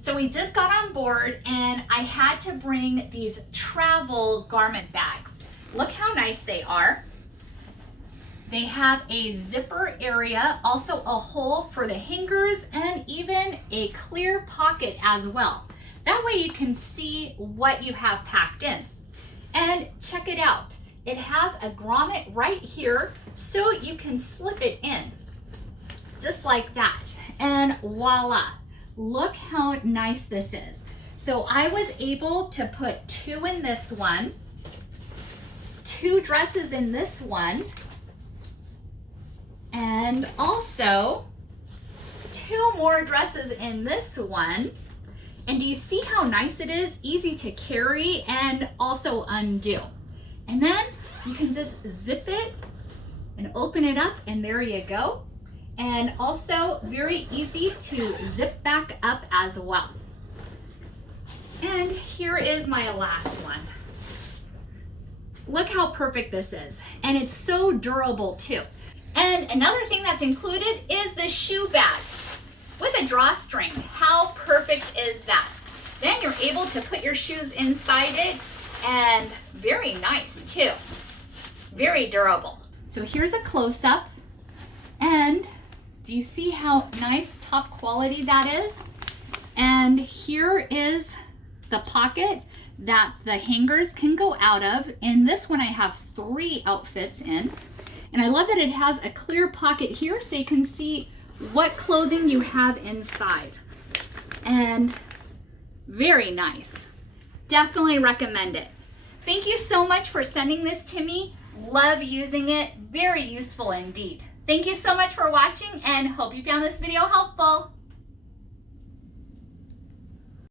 So we just got on board and I had to bring these travel garment bags. Look how nice they are. They have a zipper area, also a hole for the hangers, and even a clear pocket as well. That way you can see what you have packed in. And check it out. It has a grommet right here so you can slip it in, just like that. And voila, look how nice this is. So I was able to put 2 in this one, 2 dresses in this one, and also 2 more dresses in this one. And do you see how nice it is? Easy to carry and also undo. And then you can just zip it and open it up, and there you go. And also very easy to zip back up as well. And here is my last one. Look how perfect this is. And it's so durable too. And another thing that's included is the shoe bag with a drawstring. How perfect is that? Then you're able to put your shoes inside it, and very nice too. Very durable. So here's a close-up, and do you see how nice top quality that is? And here is the pocket that the hangers can go out of. In this one I have 3 outfits in, and I love that it has a clear pocket here so you can see what clothing you have inside. And very nice. Definitely recommend it. Thank you so much for sending this to me. Love using it. Very useful indeed. Thank you so much for watching, and hope you found this video helpful.